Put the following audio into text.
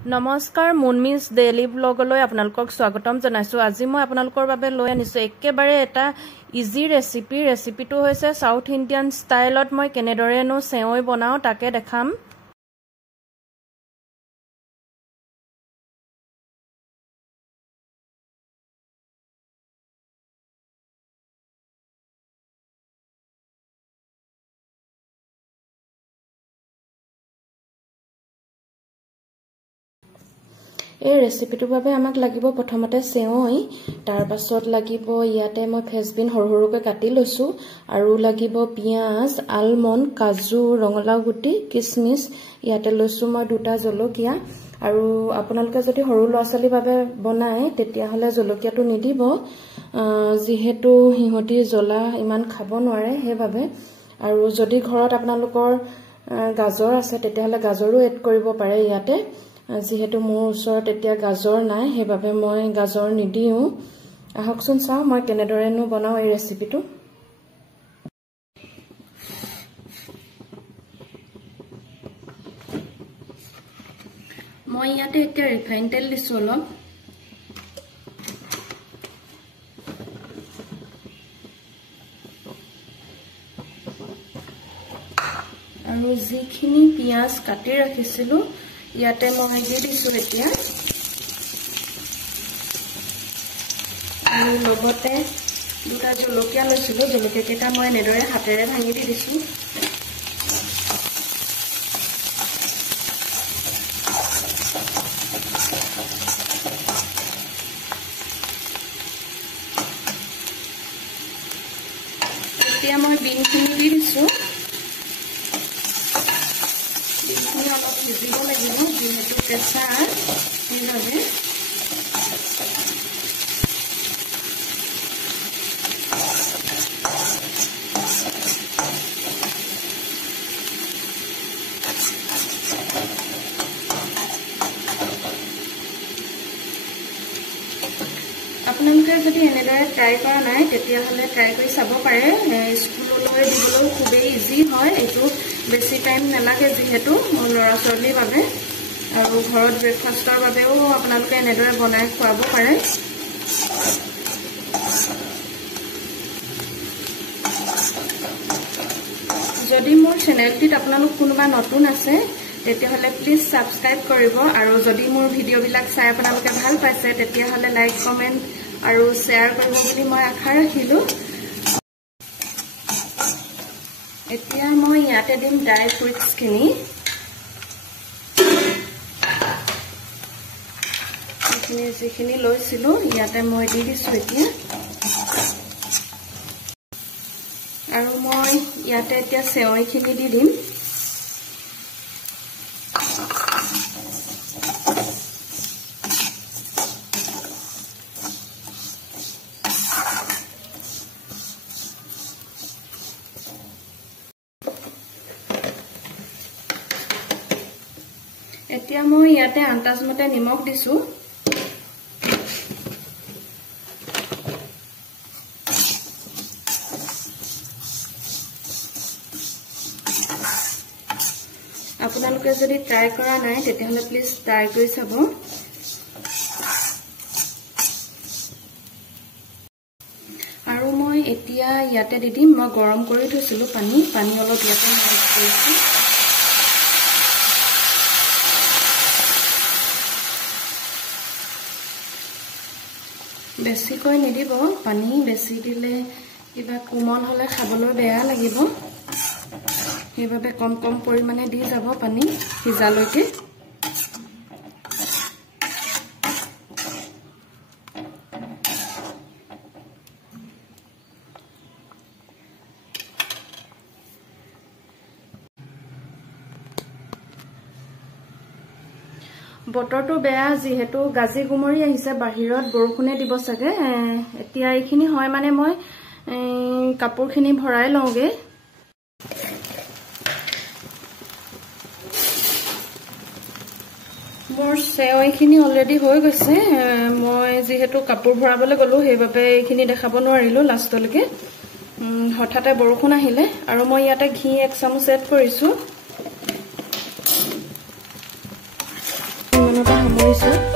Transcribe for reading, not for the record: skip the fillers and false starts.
নমস্কাৰ মুনমিছ ডেইলি ব্লগলৈ আপোনালোকক স্বাগতম জনাইছো। আজি মই আপোনালোকৰ বাবে লৈ আনিছো একেবাৰে এটা ইজি ৰেচিপিটো হৈছে সাউথ ইণ্ডিয়ান ষ্টাইলত মই কেনেদৰেনো সেৱৈ বনাও তাকে দেখাম। এই ৰেচিপিটোৰ বাবে আমাক লাগিব প্ৰথমতে সেৱৈ, তাৰ পাছত লাগিব ইয়াতে মই ফেচবিন সৰু সৰুকৈ কাটি লৈছো আৰু লাগিব পিয়াজ, আলমণ্ড, কাজু, ৰঙলাও গুটি, কিচমিচ, ইয়াতে লৈছো মই দুটা জলকীয়া। আৰু আপোনালোকে যদি সৰু ল'ৰা-ছোৱালীৰ বাবে বনায় তেতিয়াহলে জলকীয়াটো নিদিব, যিহেতু হিহতি জ্বলা ইমান খাব নোৱাৰে সেইবাবে। আৰু যদি ঘৰত আপোনালোকৰ গাজৰ আছে তেতিয়াহলে গাজৰো এড কৰিব পাৰে ইয়াতে, যিহেতু মোৰ ওচৰত এতিয়া গাজৰ নাই সেইবাবে মই গাজৰ নিদিওঁ। আহকচোন চাওঁ মই কেনেদৰেনো বনাওঁ এই ৰেচিপিটো। মই ইয়াতে এতিয়া ৰিফাইন তেল দিছো অলপ। আৰু যিখিনি পিয়াজ কাটি ৰাখিছিলো ইয়াতে মই দি দিছো এতিয়া। আৰু লগতে দুটা জলকীয়া লৈছিলো, জলকীয়া কেইটা মই এনেদৰে হাতেৰে ভাঙি দি দিছো। এতিয়া মই বিনখিনি দি দিছো। বিনখিনি অলপ সিজিব লাগিব, যিহেতু কেঁচা সেইবাবে। আপোনালোকে যদি এনেদৰে ট্ৰাই কৰা নাই তেতিয়াহলে ট্ৰাই কৰি চাব পাৰে। স্কুললৈ দিবলৈও খুবেই ইজি হয়, এইটো বেছি টাইম নালাগে যিহেতু ল'ৰা-ছোৱালীৰ বাবে। আৰু ঘৰত ব্ৰেকফাষ্টৰ বাবেও আপোনালোকে এনেদৰে বনাই খুৱাব পাৰে। যদি মোৰ চেনেলটিত আপোনালোক কোনোবা নতুন আছে তেতিয়াহলে প্লিজ সাবস্ক্ৰাইব কৰিব। আৰু যদি মোৰ ভিডিঅ'বিলাক চাই আপোনালোকে ভাল পাইছে তেতিয়াহলে লাইক, কমেন্ট আৰু শ্বেয়াৰ কৰিব বুলি মই আশা ৰাখিলো। এতিয়া মই ইয়াতে দিম ড্ৰাই ফ্ৰুটছখিনি। যিখিনি লৈছিলো ইয়াতে মই দি দিছো এতিয়া। আৰু মই ইয়াতে এতিয়া সেৱৈখিনি দি দিম। এতিয়া মই ইয়াতে আন্দাজমতে নিমখ দিছো। আপোনালোকে যদি ট্ৰাই কৰা নাই তেতিয়াহলে প্লিজ ট্ৰাই কৰি চাব। আৰু মই এতিয়া ইয়াতে দি দিম, মই গৰম কৰি থৈছিলো পানী অলপ ইয়াতে মিক্স কৰিছো। বেছিকৈ নিদিব, পানী বেছি দিলে কিবা কোমল হলে খাবলৈ বেয়া লাগিব, সেইবাবে কম কম পৰিমাণে দি যাব পানী সিজালৈকে। বতৰটো বেয়া যিহেতু গাজি গুমৰি আহিছে, বাহিৰত বৰষুণে দিব চাগে। এতিয়া এইখিনি হয় মানে মই কাপোৰখিনি ভৰাই লওঁগে। মোৰ সেৱৈখিনি অলৰেডি হৈ গৈছে। মই যিহেতু কাপোৰ ভৰাবলৈ গলো সেইবাবে এইখিনি দেখাব নোৱাৰিলো লাষ্টলৈকে, হঠাতে বৰষুণ আহিলে। আৰু মই ইয়াতে ঘি 1 চামুচ এড কৰিছো। ইমানতে সামৰিছোঁ।